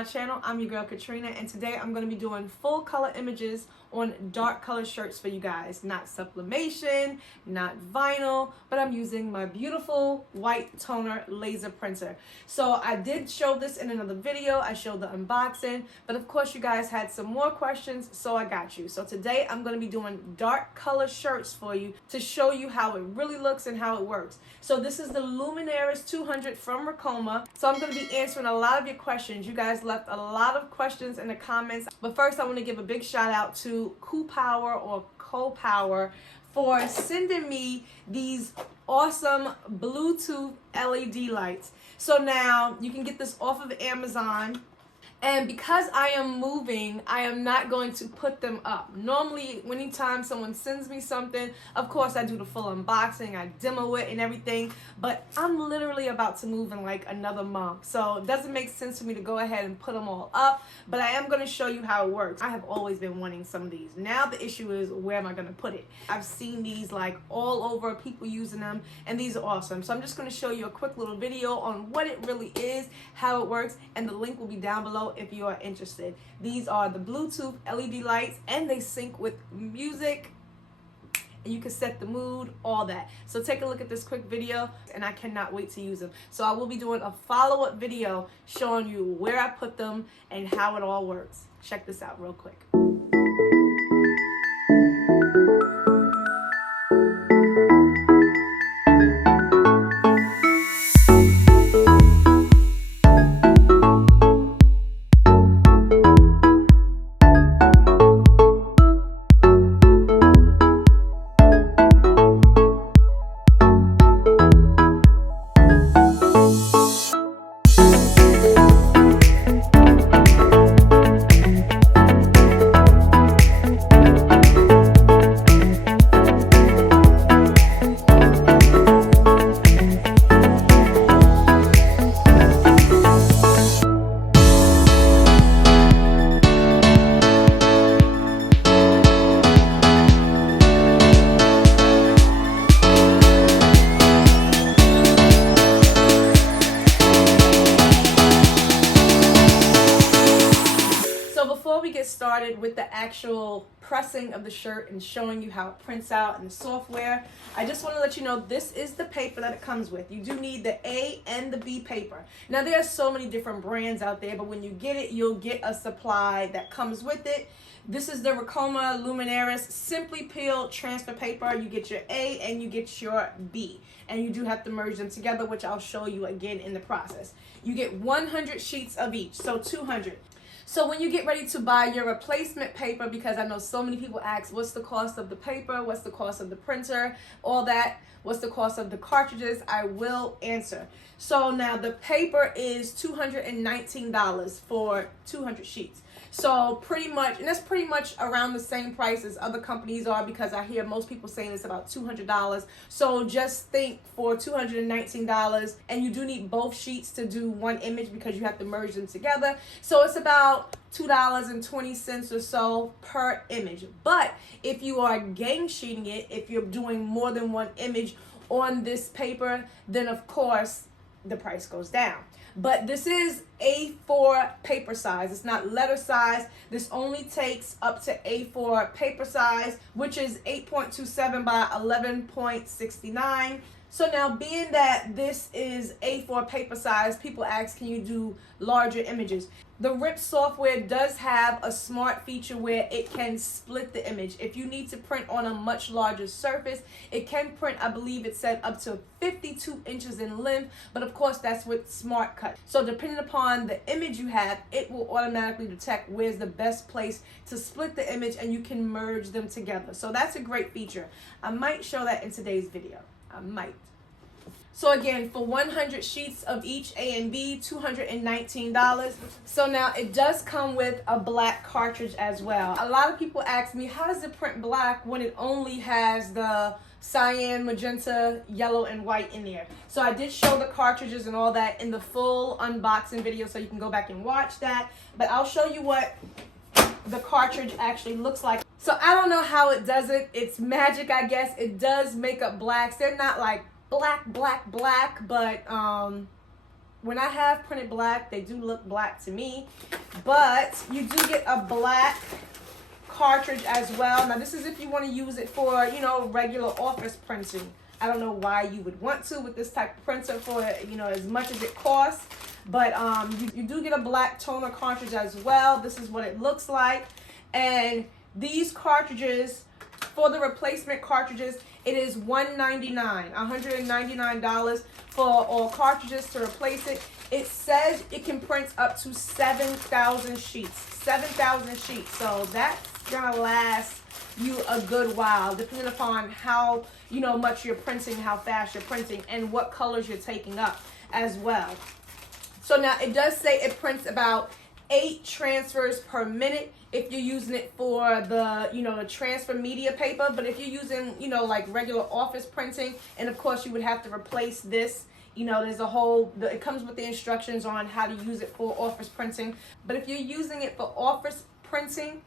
my channel. I'm your girl Katrina, and today I'm going to be doing full color images on dark color shirts for you guys. Not sublimation, not vinyl, but I'm using my beautiful white toner laser printer. So I did show this in another video. I showed the unboxing, but of course you guys had some more questions, so I got you. So today I'm going to be doing dark color shirts for you to show you how it really looks and how it works. So this is the Luminaris 200 from Ricoma. So I'm going to be answering a lot of your questions. You guys left a lot of questions in the comments, but first I want to give a big shout out to Power or Co-Power for sending me these awesome Bluetooth LED lights. So now you can get this off of Amazon. And because I am moving, I am not going to put them up. Normally, anytime someone sends me something, of course I do the full unboxing, I demo it and everything, but I'm literally about to move in like another month. So it doesn't make sense for me to go ahead and put them all up, but I am going to show you how it works. I have always been wanting some of these. Now the issue is, where am I going to put it? I've seen these like all over, people using them, and these are awesome. So I'm just going to show you a quick little video on what it really is, how it works, and the link will be down below if you are interested. These are the Bluetooth LED lights, and they sync with music, and you can set the mood, all that. So take a look at this quick video, and I cannot wait to use them. So I will be doing a follow-up video showing you where I put them and how it all works. Check this out real quick. Started with the actual pressing of the shirt and showing you how it prints out in the software, I just want to let you know this is the paper that it comes with. You do need the A and the B paper. Now there are so many different brands out there, but when you get it, you'll get a supply that comes with it. This is the Ricoma Luminaris Simply Peel transfer paper. You get your A and you get your B, and you do have to merge them together, which I'll show you again in the process. You get 100 sheets of each, so 200. So when you get ready to buy your replacement paper, because I know so many people ask, what's the cost of the paper? What's the cost of the printer? All that. What's the cost of the cartridges? I will answer. So now the paper is $219 for 200 sheets. So pretty much, and that's pretty much around the same price as other companies are, because I hear most people saying it's about $200. So just think for $219, and you do need both sheets to do one image because you have to merge them together. So it's about $2.20 or so per image. But if you are gang sheeting it, if you're doing more than one image on this paper, then of course the price goes down. But this is A4 paper size. It's not letter size. This only takes up to A4 paper size, which is 8.27 by 11.69. So now, being that this is A4 paper size, people ask, can you do larger images? The RIP software does have a smart feature where it can split the image. If you need to print on a much larger surface, it can print, I believe it said, up to 52 inches in length, but of course that's with Smart Cut. So depending upon the image you have, it will automatically detect where's the best place to split the image, and you can merge them together. So that's a great feature. I might show that in today's video. I might. So again, for 100 sheets of each A and B, $219. So now it does come with a black cartridge as well. A lot of people ask me, how does it print black when it only has the cyan, magenta, yellow, and white in there? So I did show the cartridges and all that in the full unboxing video, so you can go back and watch that. But I'll show you what the cartridge actually looks like. So I don't know how it does it. It's magic, I guess. It does make up blacks. They're not like black, but when I have printed black, they do look black to me, but you do get a black cartridge as well. Now this is if you want to use it for, you know, regular office printing. I don't know why you would want to with this type of printer for, you know, as much as it costs, but you do get a black toner cartridge as well. This is what it looks like. And these cartridges, for the replacement cartridges, it is $199 for all cartridges to replace it. It says it can print up to 7,000 sheets. 7,000 sheets. So that's gonna last you a good while, depending upon how, you know, much you're printing, how fast you're printing, and what colors you're taking up as well. So now it does say it prints about 8 transfers per minute if you're using it for the, you know, the transfer media paper. But if you're using, you know, like regular office printing, and of course you would have to replace this, you know, there's a whole, it comes with the instructions on how to use it for office printing. But if you're using it for office printing,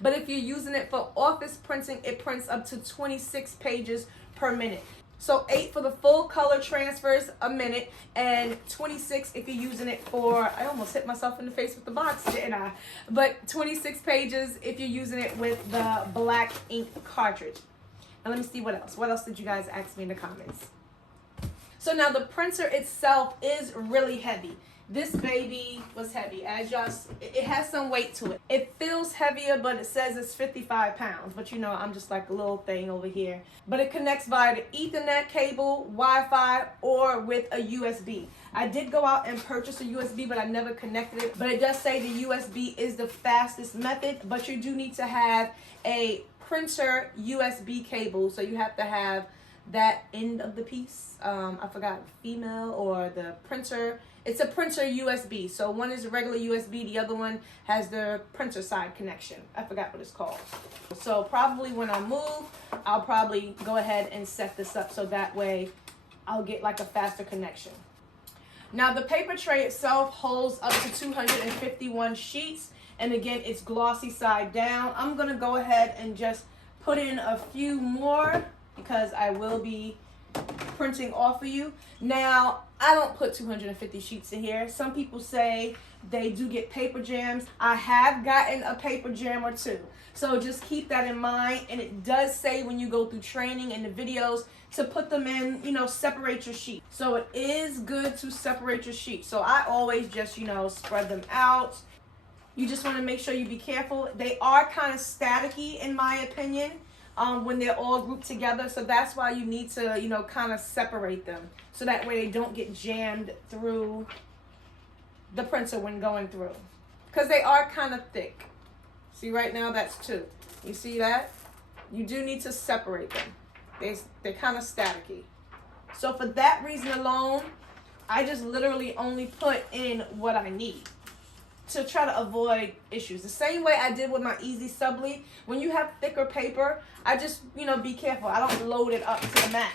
but if you're using it for office printing, it prints up to 26 pages per minute. So 8 for the full color transfers a minute, and 26 if you're using it for, I almost hit myself in the face with the box, didn't I? But 26 pages if you're using it with the black ink cartridge. Now let me see what else. What else did you guys ask me in the comments? So now the printer itself is really heavy. This baby was heavy. It has some weight to it. It feels heavier, but it says it's 55 pounds. But you know, I'm just like a little thing over here. But it connects via the Ethernet cable, Wi-Fi, or with a USB. I did go out and purchase a USB, but I never connected it. But it does say the USB is the fastest method, but you do need to have a printer USB cable. So you have to have that end of the piece. I forgot, female or the printer. It's a printer USB. So one is a regular USB, the other one has the printer side connection. I forgot what it's called. So probably when I move, I'll probably go ahead and set this up so that way I'll get like a faster connection. Now the paper tray itself holds up to 251 sheets. And again, it's glossy side down. I'm gonna go ahead and just put in a few more because I will be printing off of you. Now, I don't put 250 sheets in here. Some people say they do get paper jams. I have gotten a paper jam or two. So just keep that in mind. And it does say when you go through training in the videos to put them in, you know, separate your sheet. So it is good to separate your sheet. So I always just, you know, spread them out. You just want to make sure you be careful. They are kind of staticky in my opinion. When they're all grouped together, so that's why you need to, you know, kind of separate them so that way they don't get jammed through the printer when going through, because they are kind of thick. See, right now that's 2. You see that? You do need to separate them. They're kind of staticky. So for that reason alone, I just literally only put in what I need to try to avoid issues. The same way I did with my Easy Subli. When you have thicker paper, I just, you know, be careful. I don't load it up to the max.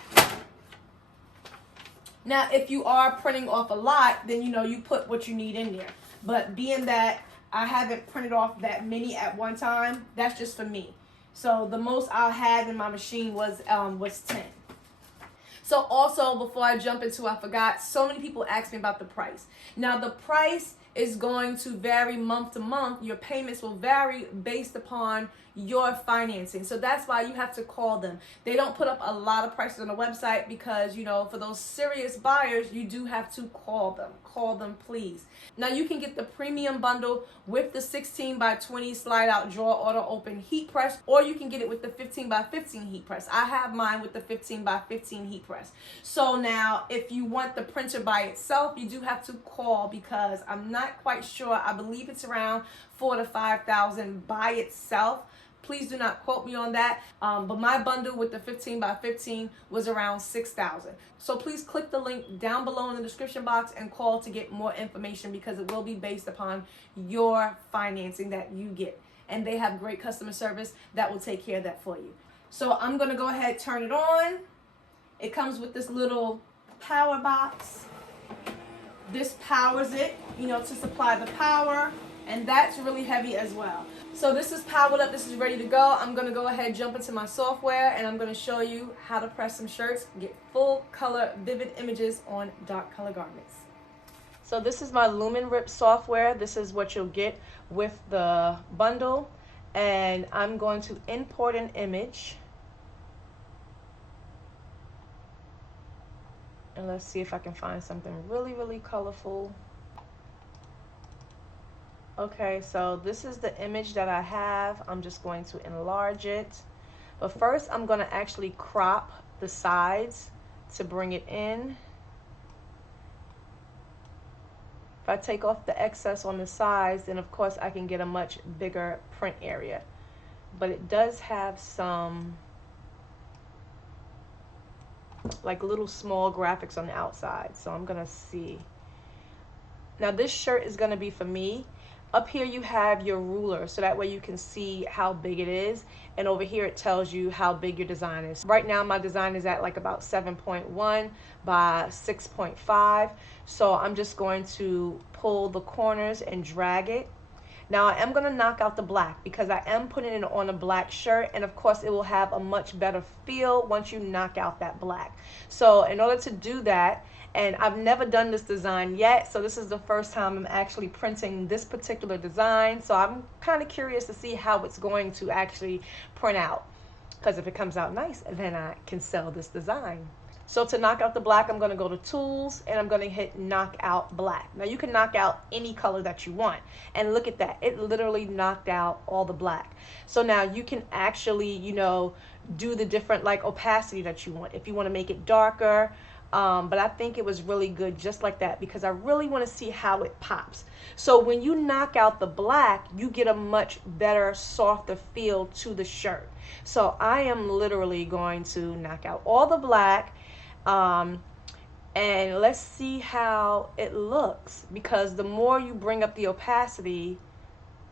Now, if you are printing off a lot, then, you know, you put what you need in there. But being that I haven't printed off that many at one time, that's just for me. So the most I had in my machine was 10. So also, before I jump into, I forgot, so many people ask me about the price. Now, the price is going to vary month to month. Your payments will vary based upon your financing. So that's why you have to call them. They don't put up a lot of prices on the website because, you know, for those serious buyers, you do have to call them. Call them, please. Now you can get the premium bundle with the 16x20 slide out drawer auto open heat press, or you can get it with the 15x15 heat press. I have mine with the 15x15 heat press. So now if you want the printer by itself, you do have to call because I'm not quite sure. I believe it's around $4,000 to $5,000 by itself. Please do not quote me on that. But my bundle with the 15x15 was around $6,000. So please click the link down below in the description box and call to get more information because it will be based upon your financing that you get. And they have great customer service that will take care of that for you. So I'm going to go ahead and turn it on. It comes with this little power box. This powers it, you know, to supply the power. And that's really heavy as well. So this is powered up. This is ready to go. I'm going to go ahead and jump into my software and I'm going to show you how to press some shirts, get full color, vivid images on dark color garments. So this is my Luminaris software. This is what you'll get with the bundle. And I'm going to import an image. And let's see if I can find something really, really colorful. Okay, so this is the image that I have. I'm just going to enlarge it. But first, I'm going to actually crop the sides to bring it in. If I take off the excess on the sides, then of course I can get a much bigger print area. But it does have some like little small graphics on the outside. So I'm gonna see. Now this shirt is gonna be for me. Up here you have your ruler, so that way you can see how big it is. And over here it tells you how big your design is. Right now my design is at like about 7.1 by 6.5. So I'm just going to pull the corners and drag it. Now I am going to knock out the black because I am putting it on a black shirt, and of course it will have a much better feel once you knock out that black. So in order to do that, and I've never done this design yet, so this is the first time I'm actually printing this particular design, so I'm kind of curious to see how it's going to actually print out, because if it comes out nice, then I can sell this design. So to knock out the black, I'm going to go to Tools, and I'm going to hit Knock Out Black. Now you can knock out any color that you want. And look at that. It literally knocked out all the black. So now you can actually, you know, do the different like opacity that you want. If you want to make it darker. But I think it was really good just like that because I really want to see how it pops. So when you knock out the black, you get a much better, softer feel to the shirt. So I am literally going to knock out all the black. And let's see how it looks, because the more you bring up the opacity,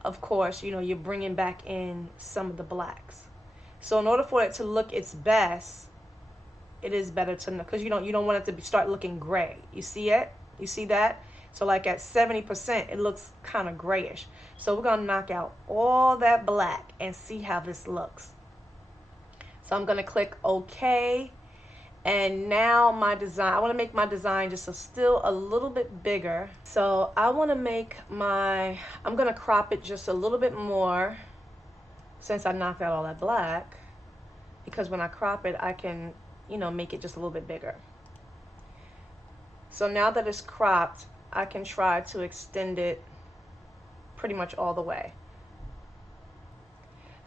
of course, you know, you're bringing back in some of the blacks. So in order for it to look its best, it is better to, because you don't want it to start looking gray. You see it? You see that? So like at 70%, it looks kind of grayish. So we're going to knock out all that black and see how this looks. So I'm going to click OK. And now my design, I want to make my design just still a little bit bigger. So I want to make my, I'm going to crop it just a little bit more since I knocked out all that black. Because when I crop it, I can, you know, make it just a little bit bigger. So now that it's cropped, I can try to extend it pretty much all the way.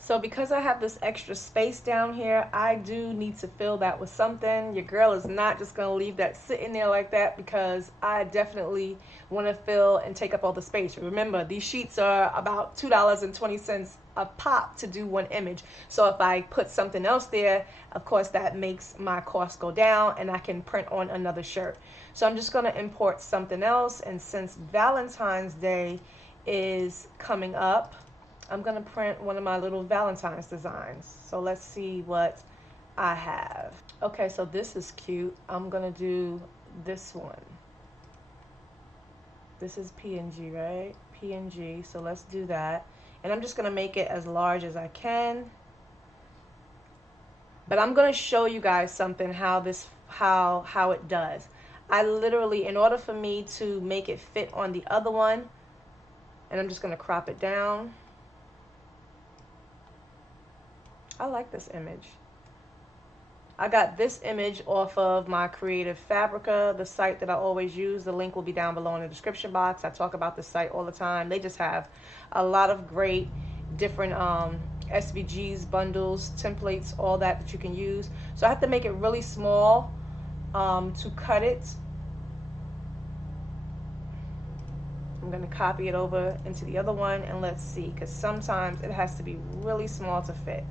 So because I have this extra space down here, I do need to fill that with something. Your girl is not just going to leave that sitting there like that, because I definitely want to fill and take up all the space. Remember, these sheets are about $2.20 a pop to do one image. So if I put something else there, of course that makes my cost go down and I can print on another shirt. So I'm just going to import something else, and since Valentine's Day is coming up, I'm going to print one of my little Valentine's designs. So let's see what I have. Okay, so this is cute. I'm going to do this one. This is PNG, right? PNG. So let's do that. And I'm just going to make it as large as I can. But I'm going to show you guys something, how it does. I literally, in order for me to make it fit on the other one, and I'm just going to crop it down. I like this image. I got this image off of my creative Fabrica, the site that I always use. The link will be down below in the description box. I talk about this site all the time. They just have a lot of great different SVGs, bundles, templates, all that you can use. So I have to make it really small to cut it. I'm going to copy it over into the other one, and let's see, because sometimes it has to be really small to fit.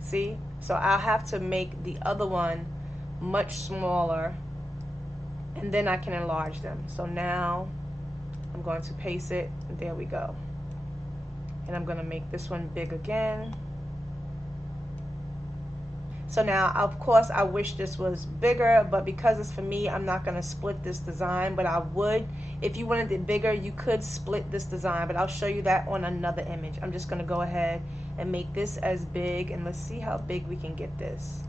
See? So I'll have to make the other one much smaller, and then I can enlarge them. So now I'm going to paste it, and there we go. And I'm going to make this one big again. So now, of course, I wish this was bigger, but because it's for me, I'm not going to split this design, but I would. If you wanted it bigger, you could split this design, but I'll show you that on another image. I'm just going to go ahead and make this as big, and let's see how big we can get this.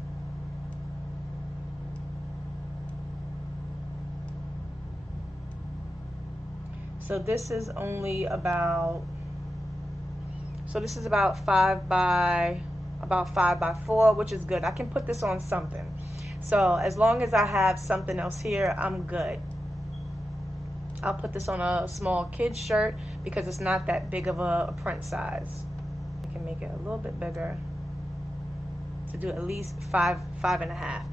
So this is only about, so this is about 5 by 4, which is good. I can put this on something. So as long as I have something else here, I'm good. I'll put this on a small kid's shirt because it's not that big of a print size. I can make it a little bit bigger to do at least 5.5.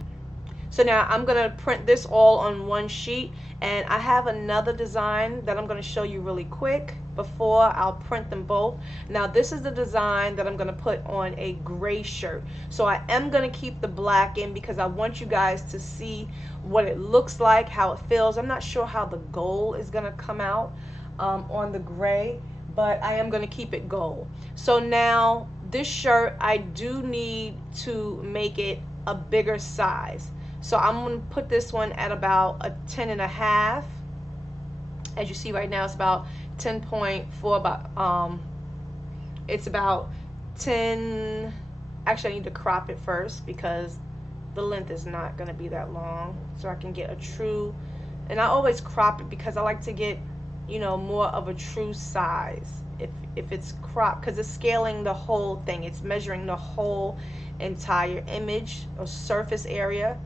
So now I'm gonna print this all on one sheet, and I have another design that I'm gonna show you really quick before I'll print them both. Now this is the design that I'm gonna put on a gray shirt. So I am gonna keep the black in because I want you guys to see what it looks like, how it feels. I'm not sure how the gold is gonna come out on the gray, but I am gonna keep it gold. So now this shirt, I do need to make it a bigger size. So I'm going to put this one at about a 10.5. As you see right now, it's about 10.4. About it's about 10. Actually, I need to crop it first because the length is not going to be that long. So I can get a true, and I always crop it because I like to get, you know, more of a true size. If it's cropped, because it's scaling the whole thing. It's measuring the whole entire image or surface area.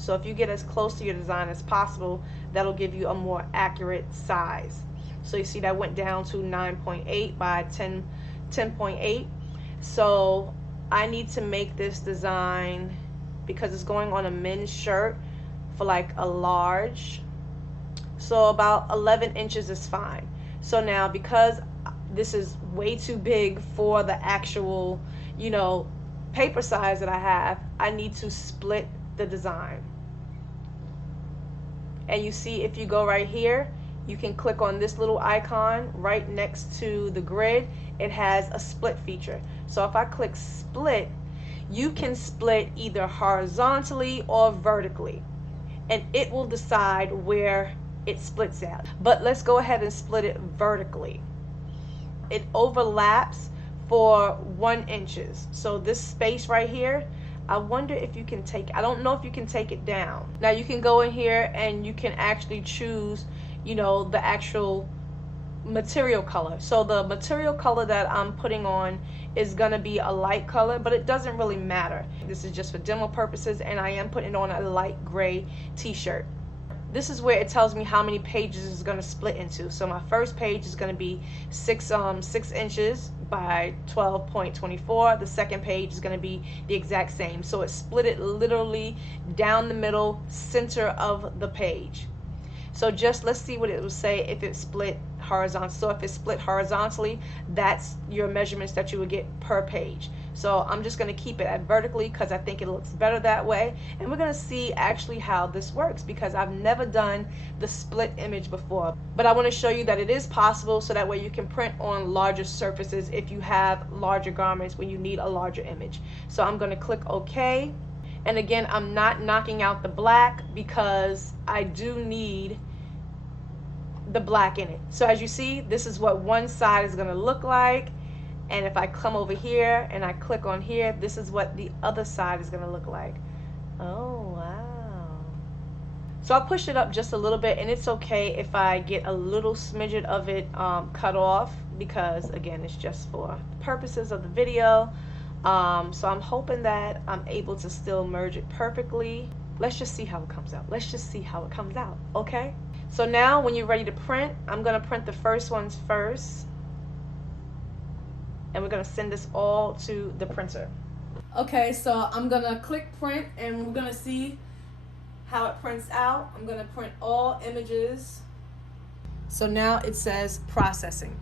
So if you get as close to your design as possible, that'll give you a more accurate size. So you see that went down to 9.8 by 10.8. So I need to make this design because it's going on a men's shirt for like a large. So about 11 inches is fine. So now because this is way too big for the actual, you know, paper size that I have, I need to split the design. And you see, if you go right here, you can click on this little icon right next to the grid. It has a split feature. So if I click split, you can split either horizontally or vertically, and it will decide where it splits out. But let's go ahead and split it vertically. It overlaps for 1 inch. So this space right here, I wonder if you can take, I don't know if you can take it down. Now you can go in here and you can actually choose, you know, the actual material color. So the material color that I'm putting on is gonna be a light color, but it doesn't really matter. This is just for demo purposes, and I am putting on a light gray t-shirt. This is where it tells me how many pages it's going to split into. So my first page is going to be 6 inches by 12.24. The second page is going to be the exact same. So it split it literally down the middle, center of the page. So just let's see what it will say if it split horizontal. So if it's split horizontally, that's your measurements that you would get per page. So I'm just going to keep it at vertically because I think it looks better that way. And we're going to see actually how this works because I've never done the split image before. But I want to show you that it is possible, so that way you can print on larger surfaces if you have larger garments when you need a larger image. So I'm going to click OK. And again, I'm not knocking out the black because I do need the black in it. So as you see, this is what one side is going to look like. And if I come over here and I click on here, this is what the other side is going to look like. Oh, wow. So I'll push it up just a little bit, and it's okay if I get a little smidget of it cut off because, again, it's just for the purposes of the video. So I'm hoping that I'm able to still merge it perfectly. Let's just see how it comes out. Let's just see how it comes out, okay? So now when you're ready to print, I'm going to print the first ones first. And we're going to send this all to the printer. Okay, so I'm going to click print, and we're going to see how it prints out. I'm going to print all images. So now it says processing.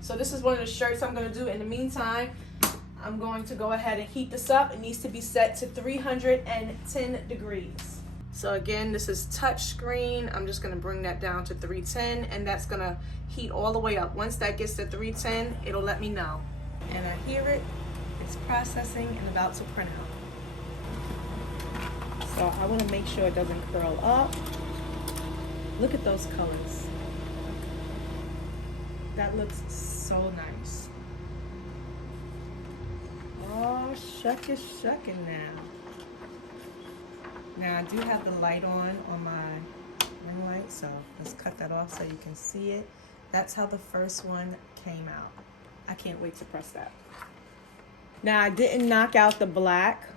So this is one of the shirts I'm going to do. In the meantime, I'm going to go ahead and heat this up. It needs to be set to 310 degrees. So again, this is touch screen. I'm just going to bring that down to 310, and that's going to heat all the way up. Once that gets to 310, it'll let me know. And I hear it. It's processing and about to print out. So I want to make sure it doesn't curl up. Look at those colors. That looks so nice. Oh, shucking now. Now I do have the light on my ring light, so let's cut that off so you can see it. That's how the first one came out. I can't wait to press that. Now I didn't knock out the black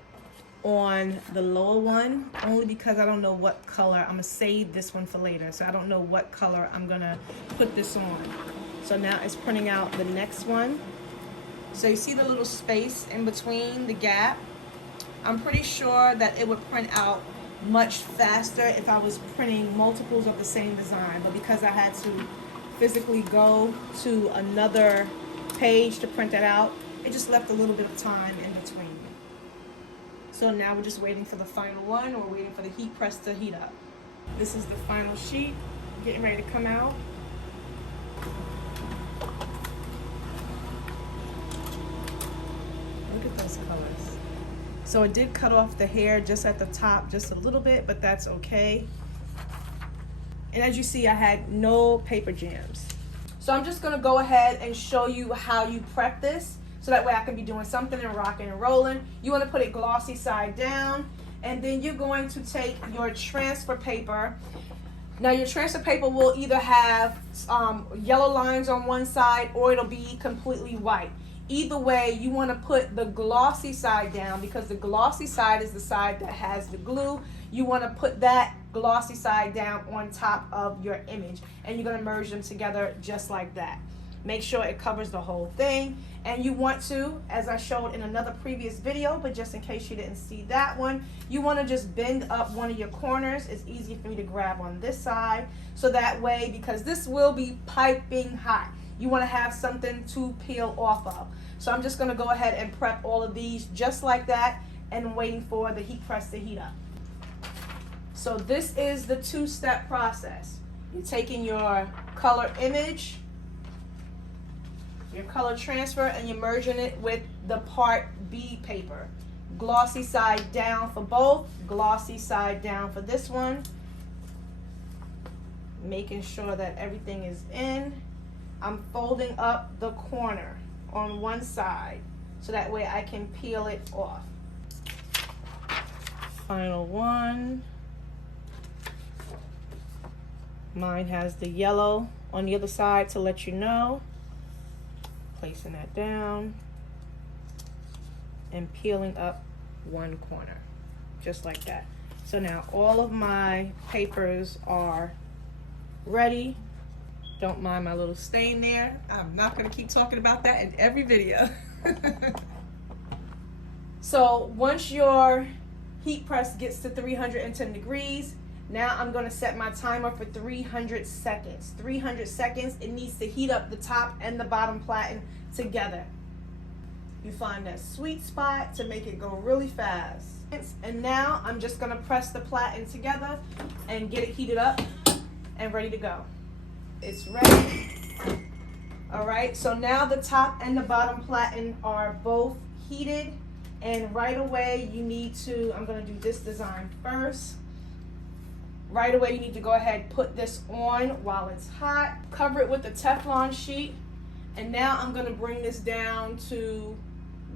on the lower one, only because I don't know what color. I'm gonna save this one for later, so I don't know what color I'm gonna put this on. So now it's printing out the next one. So you see the little space in between the gap? I'm pretty sure that it would print out much faster if I was printing multiples of the same design, but because I had to physically go to another page to print that out, it just left a little bit of time in between. So now we're just waiting for the final one. We're waiting for the heat press to heat up. This is the final sheet, getting ready to come out. Look at those colors. So it did cut off the hair just at the top, just a little bit, but that's okay. And as you see, I had no paper jams. So I'm just gonna go ahead and show you how you prep this, so that way I can be doing something and rocking and rolling. You wanna put it glossy side down, and then you're going to take your transfer paper. Now your transfer paper will either have yellow lines on one side, or it'll be completely white. Either way, you want to put the glossy side down, because the glossy side is the side that has the glue. You want to put that glossy side down on top of your image, and you're going to merge them together just like that. Make sure it covers the whole thing, and you want to, as I showed in another previous video, but just in case you didn't see that one, you want to just bend up one of your corners. It's easy for me to grab on this side, so that way, because this will be piping hot, you want to have something to peel off of. So I'm just going to go ahead and prep all of these just like that, and waiting for the heat press to heat up. So this is the two-step process. You're taking your color image, your color transfer, and you're merging it with the part B paper. Glossy side down for both, glossy side down for this one. Making sure that everything is in. I'm folding up the corner on one side, so that way I can peel it off. Final one. Mine has the yellow on the other side to let you know. Placing that down and peeling up one corner, just like that. So now all of my papers are ready. Don't mind my little stain there. I'm not going to keep talking about that in every video. So once your heat press gets to 310 degrees, now I'm going to set my timer for 300 seconds. 300 seconds, it needs to heat up the top and the bottom platen together. You find that sweet spot to make it go really fast. And now I'm just going to press the platen together and get it heated up and ready to go. It's ready. All right, so now the top and the bottom platen are both heated, and right away you need to, I'm going to do this design first. Right away you need to go ahead, put this on while it's hot, cover it with the Teflon sheet, and now I'm going to bring this down to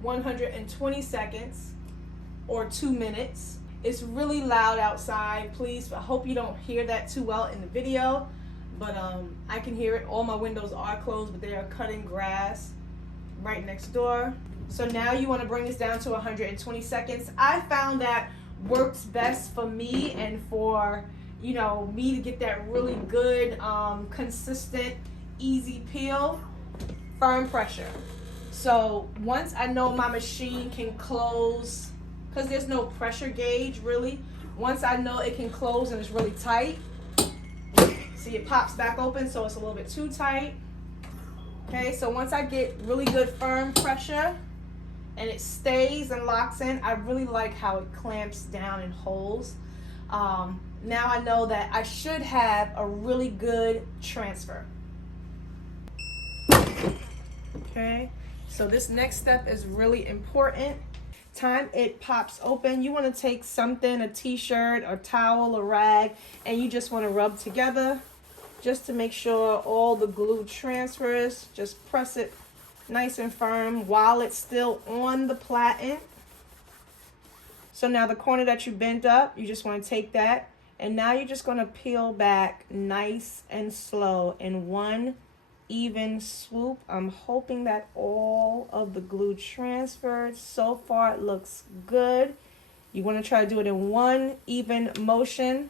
120 seconds or 2 minutes. It's really loud outside. Please, I hope you don't hear that too well in the video, but I can hear it. All my windows are closed, but they are cutting grass right next door. So now you want to bring this down to 120 seconds. I found that works best for me, and for, you know, me to get that really good, consistent, easy peel. Firm pressure. So once I know my machine can close, because there's no pressure gauge really, once I know it can close and it's really tight, see it pops back open, so it's a little bit too tight. Okay, so once I get really good firm pressure and it stays and locks in, I really like how it clamps down and holds. Now I know that I should have a really good transfer. Okay, so this next step is really important. Time it pops open, you want to take something, a t-shirt, a towel, a rag, and you just want to rub together just to make sure all the glue transfers. Just press it nice and firm while it's still on the platen. So now the corner that you bent up, you just want to take that And now you're just gonna peel back nice and slow in one even swoop. I'm hoping that all of the glue transferred. So far it looks good. You want to try to do it in one even motion.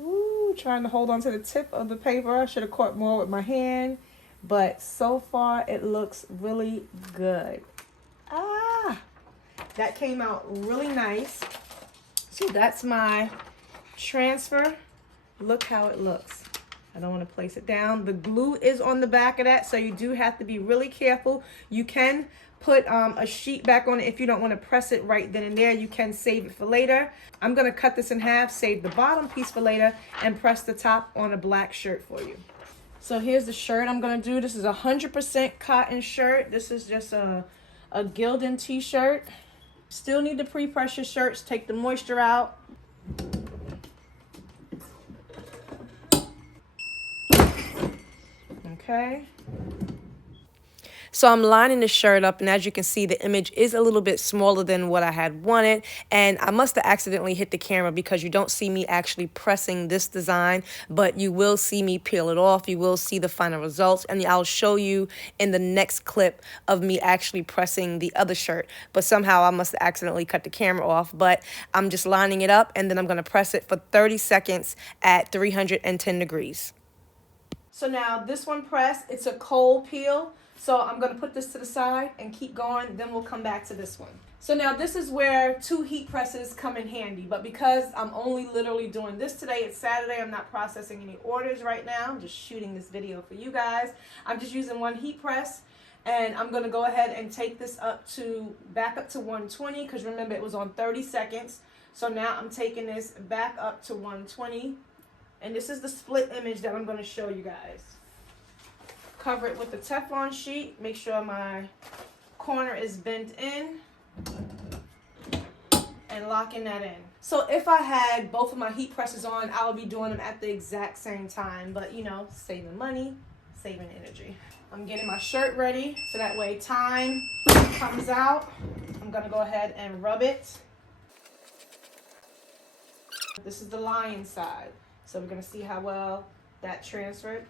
Ooh, trying to hold on to the tip of the paper. I should have caught more with my hand, but so far it looks really good. Ah, that came out really nice. So that's my transfer. Look how it looks. I don't want to place it down. The glue is on the back of that, so you do have to be really careful. You can put a sheet back on it if you don't want to press it right then and there. You can save it for later. I'm going to cut this in half, save the bottom piece for later, and press the top on a black shirt for you. So here's the shirt I'm going to do. This is a 100% cotton shirt. This is just a Gildan t-shirt. Still need to pre-press your shirts. Take the moisture out. Okay. So I'm lining the shirt up, and as you can see, the image is a little bit smaller than what I had wanted, and I must have accidentally hit the camera because you don't see me actually pressing this design, but you will see me peel it off. You will see the final results, and I'll show you in the next clip of me actually pressing the other shirt, but somehow I must have accidentally cut the camera off. But I'm just lining it up, and then I'm going to press it for 30 seconds at 310 degrees. So now this one pressed, it's a cold peel. So I'm going to put this to the side and keep going. Then we'll come back to this one. So now this is where 2 heat presses come in handy. But because I'm only literally doing this today, it's Saturday, I'm not processing any orders right now. I'm just shooting this video for you guys. I'm just using 1 heat press. And I'm going to go ahead and take this back up to 120. Because remember, it was on 30 seconds. So now I'm taking this back up to 120. And this is the split image that I'm going to show you guys. Cover it with the Teflon sheet. Make sure my corner is bent in. And locking that in. So if I had both of my heat presses on, I would be doing them at the exact same time. But, you know, saving money, saving energy. I'm getting my shirt ready. So that way time comes out. I'm going to go ahead and rub it. This is the lion side. So we're going to see how well that transferred.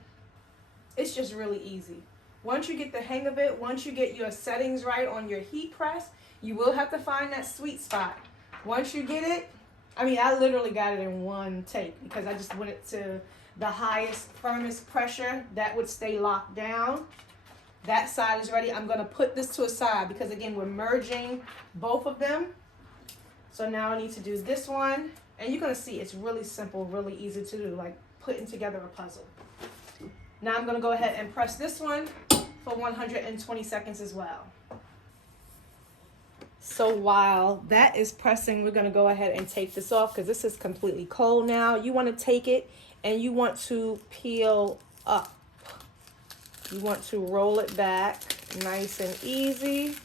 It's just really easy. Once you get the hang of it, once you get your settings right on your heat press, you will have to find that sweet spot. Once you get it, I mean, I literally got it in one take because I just went it to the highest, firmest pressure that would stay locked down. That side is ready. I'm going to put this to a side because, again, we're merging both of them. So now I need to do this one. And you're going to see it's really simple, really easy to do, like putting together a puzzle. Now I'm going to go ahead and press this one for 120 seconds as well. So while that is pressing, we're going to go ahead and take this off because this is completely cold now. You want to take it and you want to peel up. You want to roll it back nice and easy.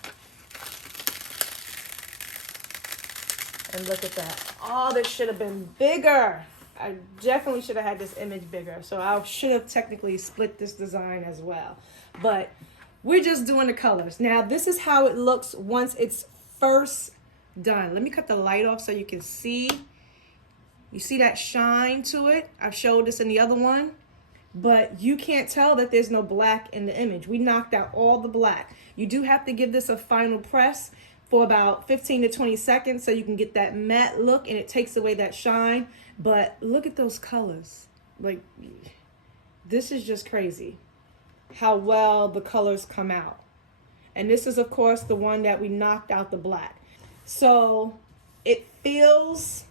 And look at that. Oh, this should have been bigger. I definitely should have had this image bigger. So I should have technically split this design as well. But we're just doing the colors. Now, this is how it looks once it's first done. Let me cut the light off so you can see. You see that shine to it? I've showed this in the other one. But you can't tell that there's no black in the image. We knocked out all the black. You do have to give this a final press for about 15 to 20 seconds so you can get that matte look and it takes away that shine. But look at those colors. Like, this is just crazy how well the colors come out. And this is, of course, the one that we knocked out the black. So it feels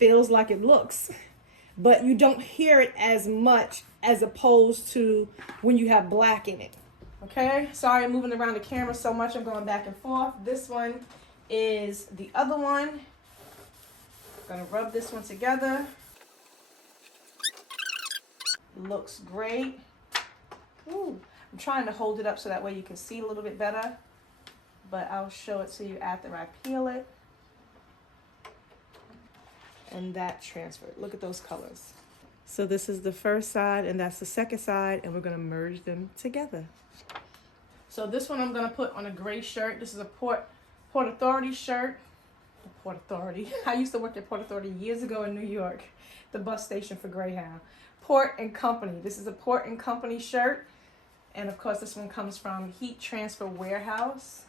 like it looks, but you don't hear it as much as opposed to when you have black in it. Okay, sorry I'm moving around the camera so much. I'm going back and forth. This one is the other one. Gonna rub this one together. Looks great. Ooh, I'm trying to hold it up so that way you can see a little bit better, but I'll show it to you after I peel it. And that transferred. Look at those colors. So this is the first side and that's the second side, and we're gonna merge them together. So this one I'm gonna put on a gray shirt. This is a Port Authority shirt. The Port Authority. I used to work at Port Authority years ago in New York, the bus station for Greyhound. Port and Company. This is a Port and Company shirt. And of course, this one comes from Heat Transfer Warehouse.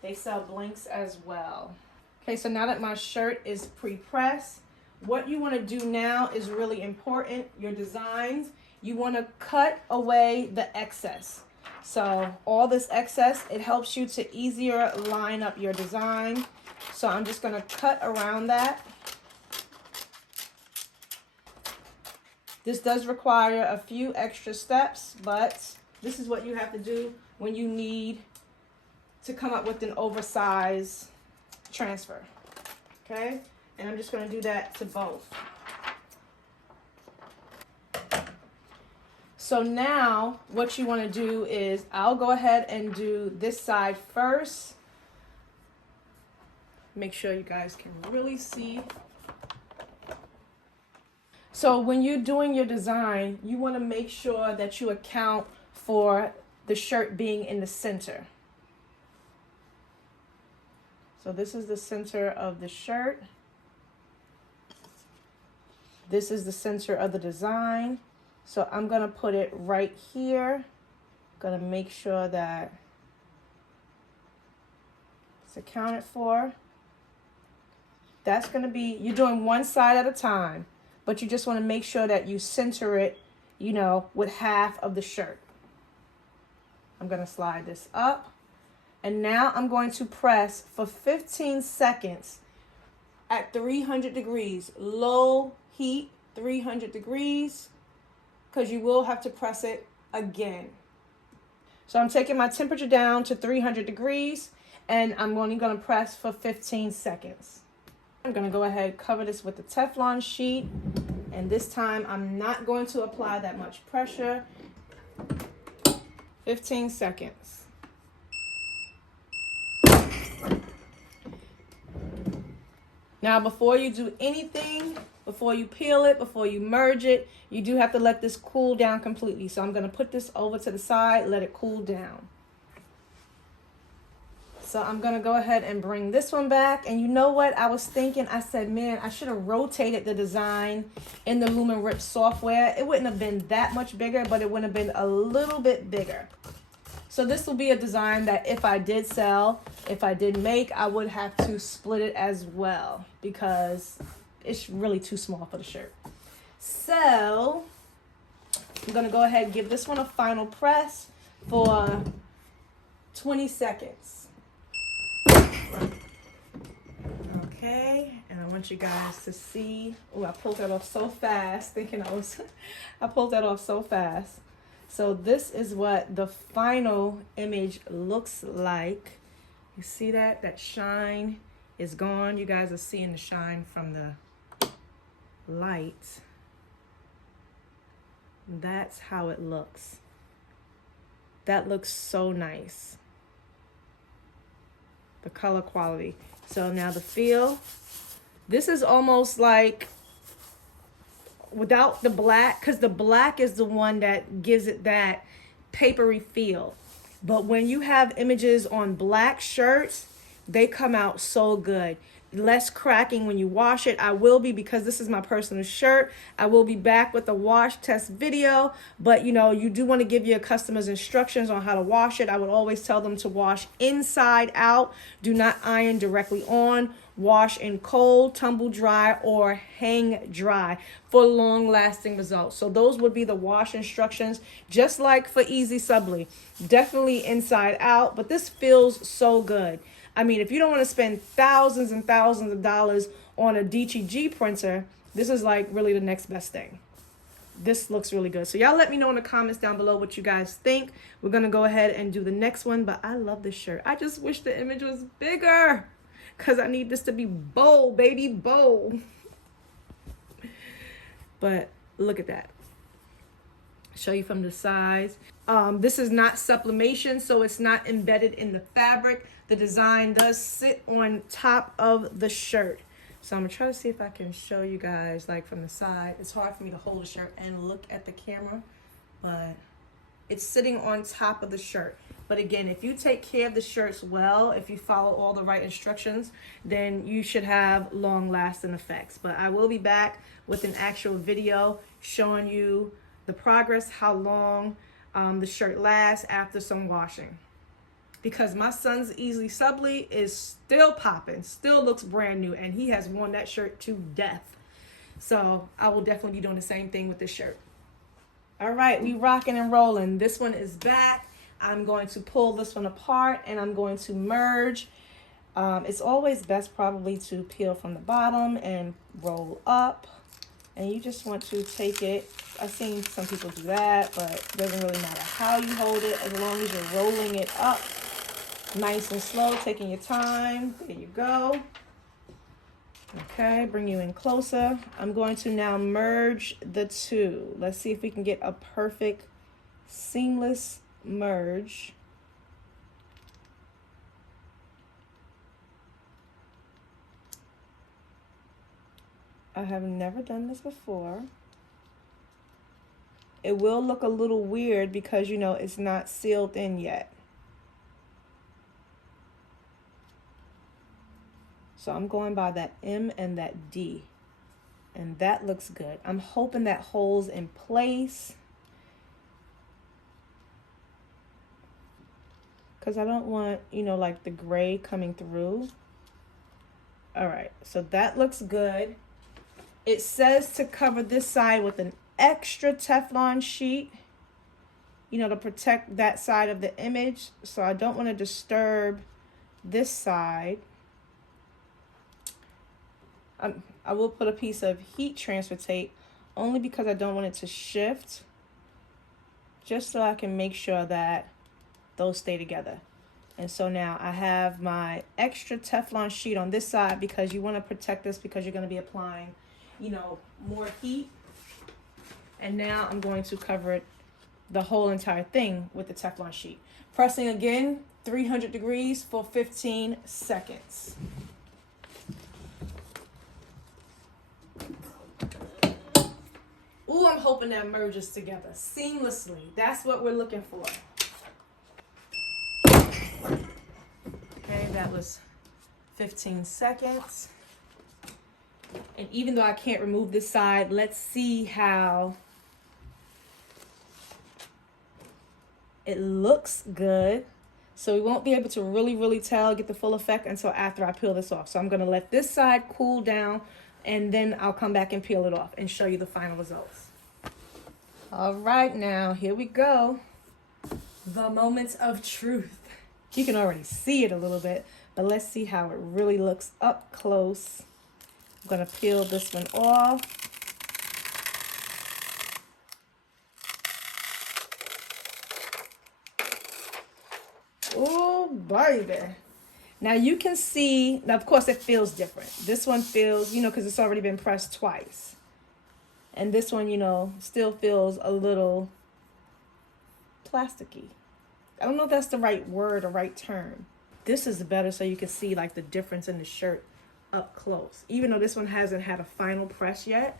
They sell blinks as well. Okay, so now that my shirt is pre-pressed, what you want to do now is really important. Your designs, you want to cut away the excess. So all this excess, it helps you to easier line up your design. So I'm just going to cut around that. This does require a few extra steps, but this is what you have to do when you need to come up with an oversized transfer. Okay? And I'm just going to do that to both. So now what you want to do is, I'll go ahead and do this side first. Make sure you guys can really see. So when you're doing your design, you want to make sure that you account for the shirt being in the center. So this is the center of the shirt. This is the center of the design. So I'm going to put it right here. Going to make sure that it's accounted for. That's going to be, you're doing one side at a time, but you just want to make sure that you center it, you know, with half of the shirt. I'm going to slide this up. And now I'm going to press for 15 seconds at 300 degrees, low heat, 300 degrees, because you will have to press it again. So I'm taking my temperature down to 300 degrees, and I'm only going to press for 15 seconds. I'm going to go ahead, cover this with the Teflon sheet, and this time I'm not going to apply that much pressure. 15 seconds. Now, before you do anything, before you peel it, before you merge it, you do have to let this cool down completely. So I'm going to put this over to the side, let it cool down. So I'm going to go ahead and bring this one back. And you know what? I was thinking, I said, man, I should have rotated the design in the Luminaris software. It wouldn't have been that much bigger, but it would have been a little bit bigger. So this will be a design that if I did sell, if I did make, I would have to split it as well because it's really too small for the shirt. So I'm going to go ahead and give this one a final press for 20 seconds. Okay, and I want you guys to see. Oh, I pulled that off so fast, thinking I pulled that off so fast. So this is what the final image looks like. You see that? That shine is gone. You guys are seeing the shine from the light. That's how it looks. That looks so nice. The color quality. So now the feel. This is almost like without the black, because the black is the one that gives it that papery feel. But when you have images on black shirts, they come out so good. Less cracking when you wash it. I will be, because this is my personal shirt, I will be back with a wash test video. But you know, you do want to give your customers instructions on how to wash it. I would always tell them to wash inside out. Do not iron directly on. Wash in cold, tumble dry, or hang dry for long lasting results. So those would be the wash instructions, just like for Easy Subly. Definitely inside out, but this feels so good. I mean, if you don't want to spend thousands and thousands of dollars on a DTG printer, this is like really the next best thing. This looks really good. So y'all let me know in the comments down below what you guys think. We're going to go ahead and do the next one, but I love this shirt. I just wish the image was bigger because I need this to be bold, baby, bold. But look at that. Show you from the sides. This is not sublimation, so it's not embedded in the fabric. The design does sit on top of the shirt. So I'm gonna try to see if I can show you guys like from the side. It's hard for me to hold the shirt and look at the camera, but it's sitting on top of the shirt. But again, if you take care of the shirts well, if you follow all the right instructions, then you should have long-lasting effects. But I will be back with an actual video showing you the progress, how long the shirt lasts after some washing. Because my son's Easily Subly is still popping, still looks brand new, and he has worn that shirt to death. So I will definitely be doing the same thing with this shirt. All right, we rocking and rolling. This one is back. I'm going to pull this one apart and I'm going to merge. It's always best probably to peel from the bottom and roll up. And you just want to take it. I've seen some people do that, but it doesn't really matter how you hold it as long as you're rolling it up nice and slow, taking your time. There you go. Okay, bring you in closer. I'm going to now merge the two. Let's see if we can get a perfect seamless merge. I have never done this before. It will look a little weird because, you know, it's not sealed in yet. So I'm going by that M and that D. And that looks good. I'm hoping that holds in place, because I don't want, you know, like the gray coming through. All right, so that looks good. It says to cover this side with an extra Teflon sheet, you know, to protect that side of the image. So I don't want to disturb this side. I will put a piece of heat transfer tape only because I don't want it to shift, just so I can make sure that those stay together. And so now I have my extra Teflon sheet on this side because you want to protect this because you're going to be applying, you know, more heat. And now I'm going to cover it, the whole entire thing, with the Teflon sheet. Pressing again, 300 degrees for 15 seconds. Ooh, I'm hoping that merges together seamlessly. That's what we're looking for. Okay, that was 15 seconds. And even though I can't remove this side, let's see how it looks good. So we won't be able to really tell, get the full effect until after I peel this off. So I'm gonna let this side cool down and then I'll come back and peel it off and show you the final results. All right, now here we go. The moment of truth. You can already see it a little bit, but let's see how it really looks up close. I'm gonna peel this one off. Oh, baby. Now you can see, now of course it feels different. This one feels, you know, because it's already been pressed twice. And this one, you know, still feels a little plasticky. I don't know if that's the right word or right term. This is better so you can see like the difference in the shirt up close. Even though this one hasn't had a final press yet.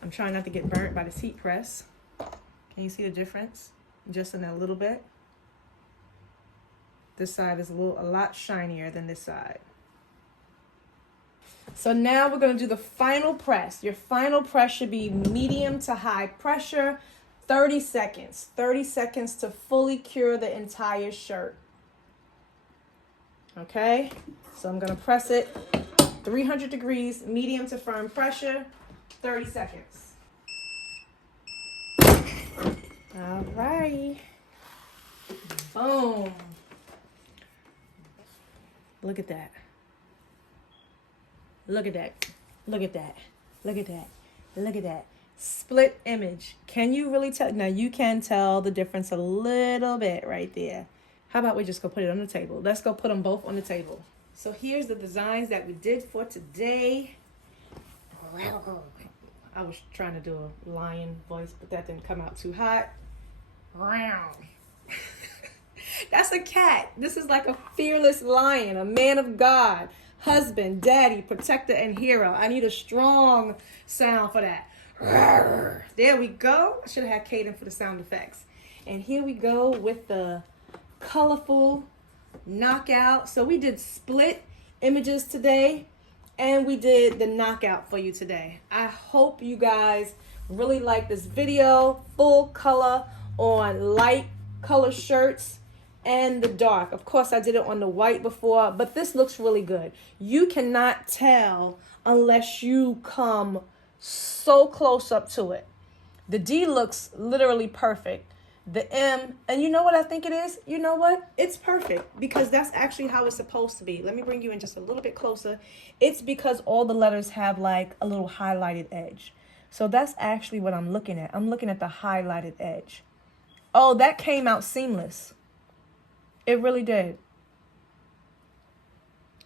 I'm trying not to get burnt by this heat press. Can you see the difference? Just in a little bit. This side is a lot shinier than this side. So now we're going to do the final press. Your final press should be medium to high pressure, 30 seconds. 30 seconds to fully cure the entire shirt. Okay, so I'm going to press it 300 degrees, medium to firm pressure, 30 seconds. All right. Boom. Look at that. Look at that. Look at that. Look at that. Look at that. Split image. Can you really tell? Now you can tell the difference a little bit right there. How about we just go put it on the table? Let's go put them both on the table. So here's the designs that we did for today. I was trying to do a lion voice, but that didn't come out too hot. That's a cat. This is like a fearless lion, a man of God, husband, daddy, protector, and hero. I need a strong sound for that. There we go. I should have had Caden for the sound effects. And here we go with the colorful knockout. So we did split images today, and we did the knockout for you today. I hope you guys really like this video. Full color on light color shirts and the dark. Of course, I did it on the white before, but this looks really good. You cannot tell unless you come so close up to it. The D looks literally perfect. The M, and you know what I think it is? You know what? It's perfect because that's actually how it's supposed to be. Let me bring you in just a little bit closer. It's because all the letters have like a little highlighted edge. So that's actually what I'm looking at. I'm looking at the highlighted edge. Oh, that came out seamless. It really did.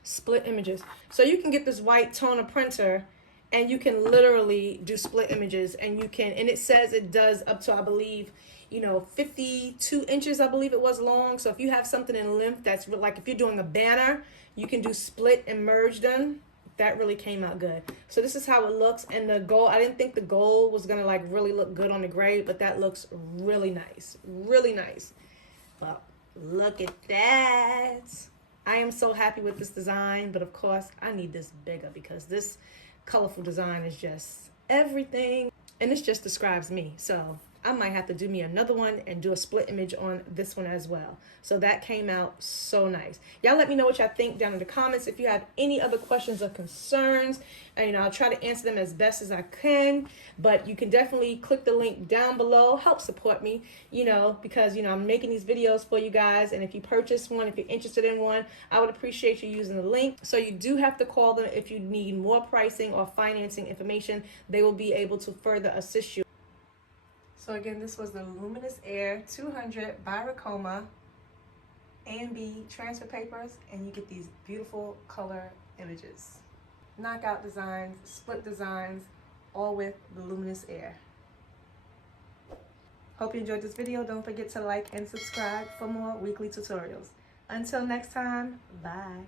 Split images. So you can get this white toner printer and you can literally do split images, and you can, and it says it does up to, I believe, 52 inches, I believe it was, long. So if you have something in length that's like, if you're doing a banner, you can do split and merge them. That really came out good. So this is how it looks. And the gold, I didn't think the gold was gonna like really look good on the gray, but that looks really nice, really nice. Well, look at that. I am so happy with this design, but of course I need this bigger because this colorful design is just everything, and this just describes me. So I might have to do me another one and do a split image on this one as well. So that came out so nice. Y'all let me know what y'all think down in the comments. If you have any other questions or concerns, and I'll try to answer them as best as I can. But you can definitely click the link down below. Help support me, because I'm making these videos for you guys. And if you purchase one, if you're interested in one, I would appreciate you using the link. So you do have to call them if you need more pricing or financing information. They will be able to further assist you. So again, this was the Luminous Air 200 by Ricoma A&B transfer papers, and you get these beautiful color images. Knockout designs, split designs, all with the Luminous Air. Hope you enjoyed this video. Don't forget to like and subscribe for more weekly tutorials. Until next time, bye.